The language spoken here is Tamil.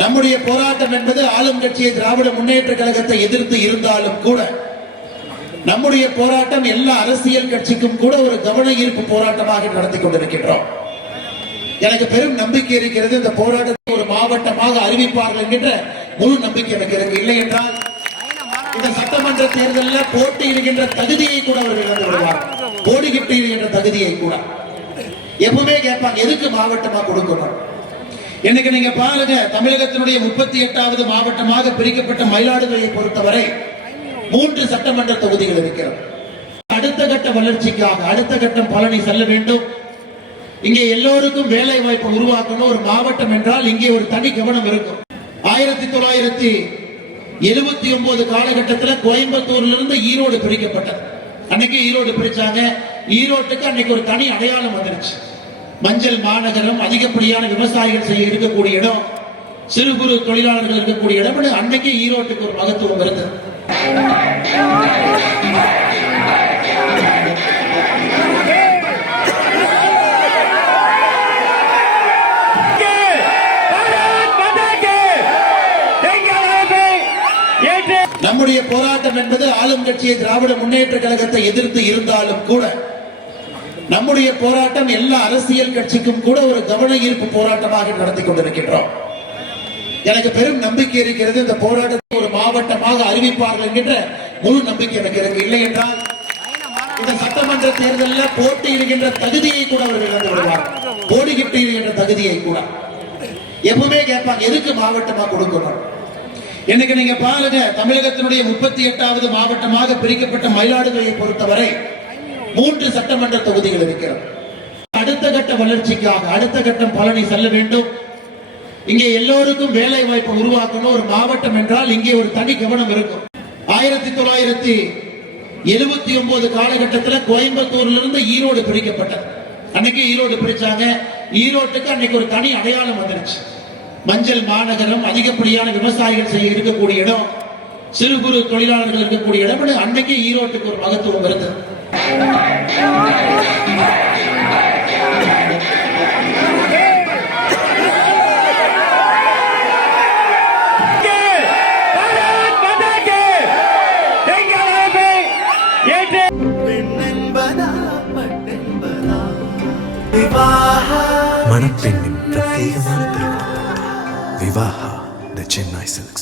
நம்முடைய போராட்டம் என்பது ஆளும் கட்சியை திராவிட முன்னேற்ற கழகத்தை எதிர்த்து இருந்தாலும் கூட நம்முடைய போராட்டம் எல்லா அரசியல் கட்சிக்கும் கூட ஒரு கவன ஈர்ப்பு போராட்டமாக நடத்தி கொண்டிருக்கின்றோம். எனக்கு பெரும் நம்பிக்கை இருக்கிறது. இந்த போராட்டத்தை ஒரு மாவட்டமாக அறிவிப்பார்கள் என்கின்ற முழு நம்பிக்கை எனக்கு இருக்கு. இல்லை என்றால் இந்த சட்டமன்ற தேர்தலில் போட்டியிடுகின்ற தகுதியை கூட அவர்கள் இழந்து விடுவார். போட்டியிடுகின்ற தகுதியை கூட எப்பவுமே கேட்பாங்க, எதுக்கு மாவட்டமா கொடுக்கணும். இன்னைக்கு நீங்க பாருங்க, தமிழகத்தினுடைய 38வது மாவட்டமாக பிரிக்கப்பட்ட மயிலாடுதுறையை பொறுத்தவரை 3 சட்டமன்ற தொகுதிகள் இருக்கிறது. அடுத்த கட்ட வளர்ச்சிக்காக அடுத்த கட்டம் பழனி செல்ல வேண்டும். இங்கே எல்லோருக்கும் வேலை வாய்ப்பு உருவாக்கணும். ஒரு மாவட்டம் என்றால் இங்கே ஒரு தனி கவனம் இருக்கும். 1979 காலகட்டத்தில் கோயம்புத்தூர்ல இருந்து ஈரோடு பிரிக்கப்பட்டது. அன்னைக்கு ஈரோடு பிரிச்சாங்க. ஈரோட்டுக்கு அன்னைக்கு ஒரு தனி அடையாளம் வந்துருச்சு. மஞ்சள் மாநகரம், அதிகப்படியான விவசாயிகள் செய்ய இருக்கக்கூடிய இடம், சிறு குறு தொழிலாளர்கள் இருக்கக்கூடிய இடம். அன்னைக்கு ஈரோட்டுக்கு ஒரு மகத்துவம் இருந்தது. நம்முடைய போராட்டம் என்பது ஆளும் கட்சியை திராவிட முன்னேற்ற கழகத்தை எதிர்த்து இருந்தாலும் கூட நம்முடைய போராட்டம் எல்லா அரசியல் கட்சிக்கும் கூட ஒரு கவன ஈர்ப்பு போராட்டமாக நடத்தி கொண்டிருக்கின்றோம். எனக்கு பெரும் நம்பிக்கை இருக்கிறது. இந்த போராட்டத்தை ஒரு மாவட்டமாக அறிவிப்பார்கள் என்கின்ற முழு நம்பிக்கை எனக்கு இருக்கு. இல்லை என்றால் இந்த சட்டமன்ற தேர்தலில் போட்டியிடுகின்ற தகுதியை கூட அவர்கள் இழந்து விடுவார். போட்டியிடுகின்ற தகுதியை கூட எப்பவுமே கேட்பாங்க, எதுக்கு மாவட்டமா கொடுக்கணும். இன்னைக்கு நீங்க பாருங்க, தமிழகத்தினுடைய 38வது மாவட்டமாக பிரிக்கப்பட்ட மயிலாடுதுறையை பொறுத்தவரை 3 சட்டமன்ற தொகுதிகள் இருக்கிறது. அடுத்த கட்ட வளர்ச்சிக்காக அடுத்த கட்டம் பழனி செல்ல வேண்டும். இங்கே எல்லோருக்கும் வேலை வாய்ப்பு உருவாக்கணும். ஒரு மாவட்டம் என்றால் இங்கே ஒரு தனி கவனம் இருக்கும். 1979 காலகட்டத்தில் கோயம்புத்தூர்ல இருந்து ஈரோடு பிரிக்கப்பட்டது. அன்னைக்கு ஈரோடு பிரிச்சாங்க. ஈரோட்டுக்கு அன்னைக்கு ஒரு தனி அடையாளம் வந்துருச்சு. மஞ்சள் மாநகரம், அதிகப்படியான விவசாயிகள் செய்ய இருக்கக்கூடிய இடம், சிறு குறு தொழிலாளர்கள் இருக்கக்கூடிய இடம். அன்னைக்கு ஈரோட்டுக்கு ஒரு மகத்துவம் இருந்தது. மணப்பெண்ணின் பிரத்யேகமான திருமணம் விவாஹா தி சென்னை சில்க்ஸ்.